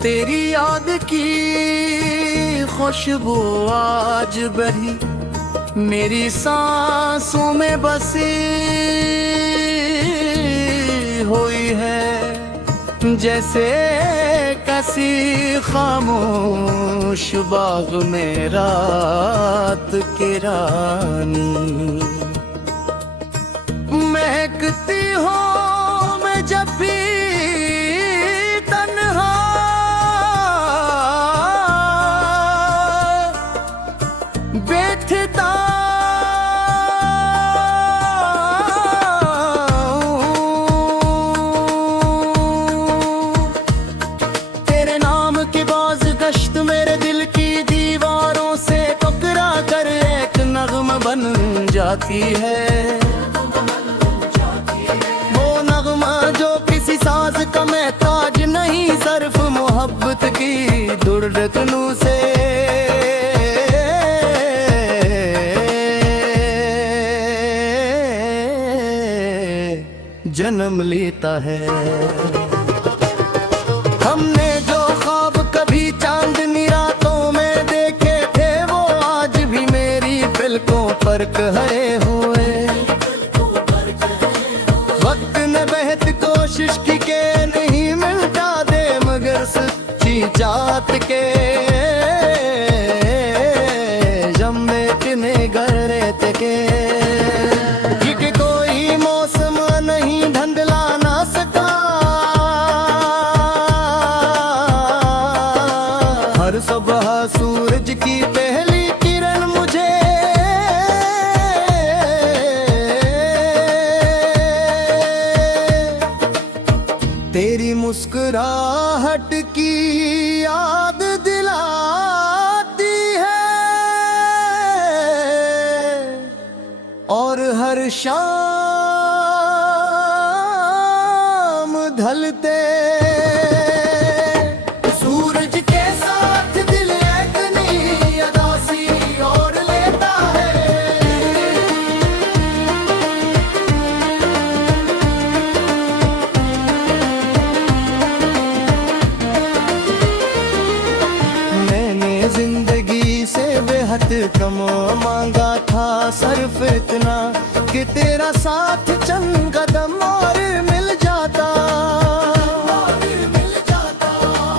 तेरी याद की खुशबू आज बरी मेरी सांसों में बसी हुई है, जैसे किसी खामोश बाग में रात की रानी। महकती हो मैं जब भी तन्हा, बैठता तेरे नाम की बाज गश्त मेरे दिल की दीवारों से टकरा कर एक नगमा बन जाती है। साज का महताज नहीं, सिर्फ मोहब्बत की धड़कनों से जन्म लेता है। हमने जो ख्वाब कभी चांदनी रातों में देखे थे, वो आज भी मेरी पलकों पर कहरे हुए। वक्त ने बेहद कोशिश की के नहीं मिलता दे, मगर सच्ची जात के जम्मे किने गहरे तके। कि कोई मौसम नहीं धंधला ना सका, हर सुबह सूरज की पहली किरण मुझे तेरी मुस्कुराहट की याद दिलाती है, और हर शाम ढलते सूरज के साथ दिल एक नई अदासी और लेता है। जिंदगी से बेहद कम मांगा था, सिर्फ इतना कि तेरा साथ चंद कदम और मिल जाता।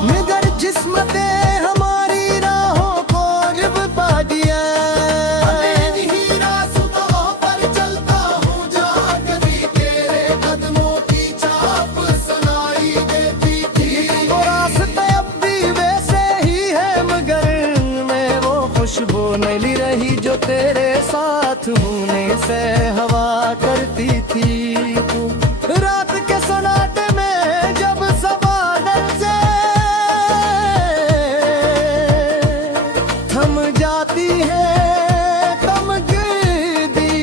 मगर जिस्मते हमारी राहों को जब पा दिया, पर चलता हूँ जहाँ कभी तेरे कदमों की छाप सुनाई देती थी। वो रास्ता अब भी वैसे ही है, मगर खुशबू नहीं रही जो तेरे साथ होने से हवा करती थी। तू रात के सन्नाटे में जब सवादन से थम जाती है, तम गिरदी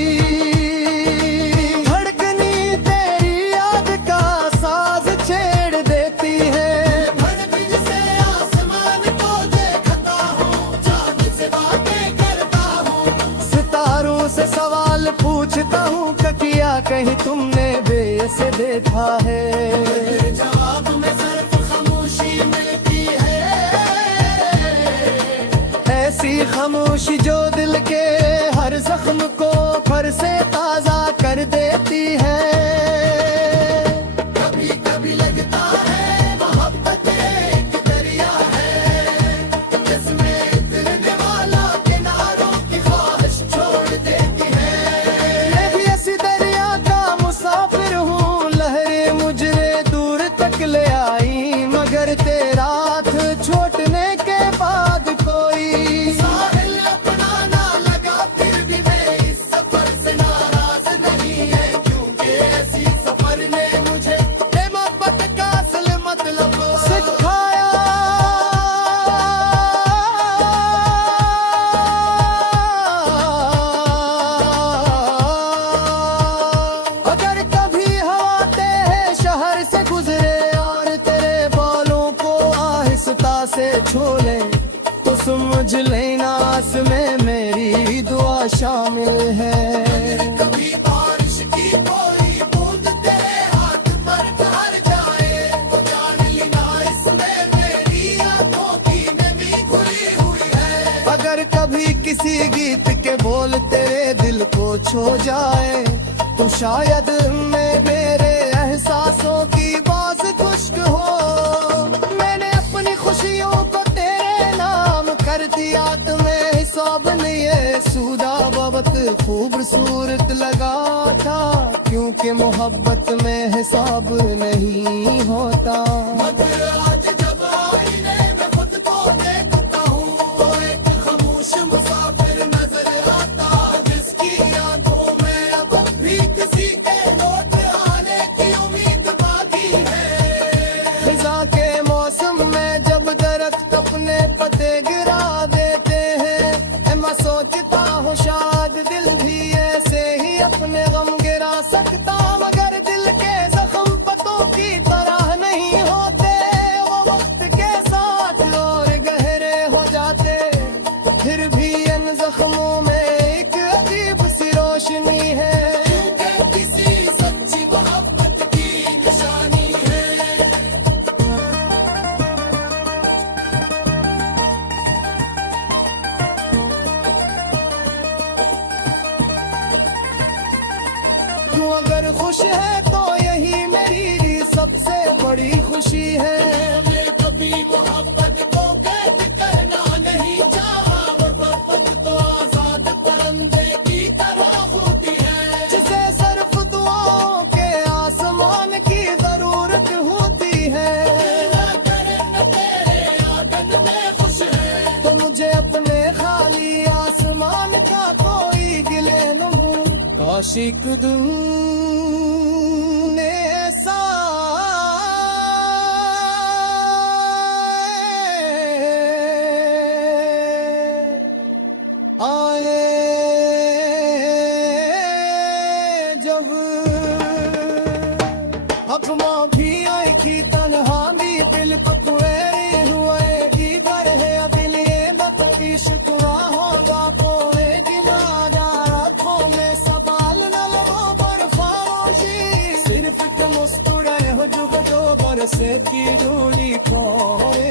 धड़कनी तेरी याद का साज छेड़ देती है। से आसमान को देखता हूँ, चांद से बातें करता हूँ, सितारों से सवाल पूछता हूँ, क्या कहीं तुमने बेसे देखा है। जवाब में सिर्फ खामोशी मिलती है, ऐसी खामोशी जो दिल के हर जख्म को फिर से ताजा कर देती है। कभी कभी लगता है मोहब्बत एक दरिया है, जिसमें उतरने वाला किनारों की ख्वाहिश छोड़ देती है। मैं भी ऐसी दरिया का मुसाफिर हूँ, लहरें मुझे दूर तक ले आई, मगर तेरा हाथ छोड़ने के बाद कोई साहिल अपना ना लगा। फिर भी मैं इस सफर से नाराज नहीं है, क्योंकि ऐसी सफर ने मुझे मोहब्बत का असल मतलब सिखाया। अगर कभी हवा तेरे शहर से गुजरे और तेरे बालों को आहिस्ता से छोले, तो समझ लेना इसमें मेरी दुआ शामिल है। कभी बारिश की कोई बूंद तेरे हाथ पर ठहर जाए, तो जान लेना इसमें मेरी हो जाए तो शायद मैं मेरे एहसासों की बात खुश्क हो। मैंने अपनी खुशियों को तेरे नाम कर दिया, तुम्हें हिसाब नहीं है सूदा बाबत खूबसूरत लगा था, क्योंकि मोहब्बत में हिसाब नहीं होता। मगर आज जब आईने में खुद को देखता हूँ, वो एक खामोश मुसाफिर नजर आता, जिसकी आंखों में अब भी किसी के लौट आने की उम्मीद बाकी है। खिजा के मौसम में जब दरख्त अपने पत्ते गिरा देते हैं, मैं सोचता हूँ शायद दिल भी ऐसे ही अपने गम गिरा सकता, मगर दिल के जख्म पतों की तरह नहीं होते, वो वक्त के साथ और गहरे हो जाते। फिर भी इन जख्मों में एक अजीब सी रोशनी है, क्योंकि किसी सच्ची मोहब्बत की निशानी है। तू अगर खुश है तो यही मेरी सबसे बड़ी खुशी है। मैंने कभी मोहब्बत को कैद करना नहीं चाहा, मोहब्बत तो आजाद परिंदे की तरह होती है, जिसे सिर्फ दुआओं के आसमान की जरूरत होती है। न तेरे आंगन में खुश है तो मुझे अपने खाली आसमान का कोई गिले न हो। आशिक ने ऐसा आए जब अखमा भी आई थी तन्हा भी दिल पकुए हुए की गर है दिल ये बकरी शुक्रा होगा कोई गिला जा रखों में सवाल न लो पर फारोशी, सिर्फ तुम मुस्कुराए हो जो बरसे की डोली खोए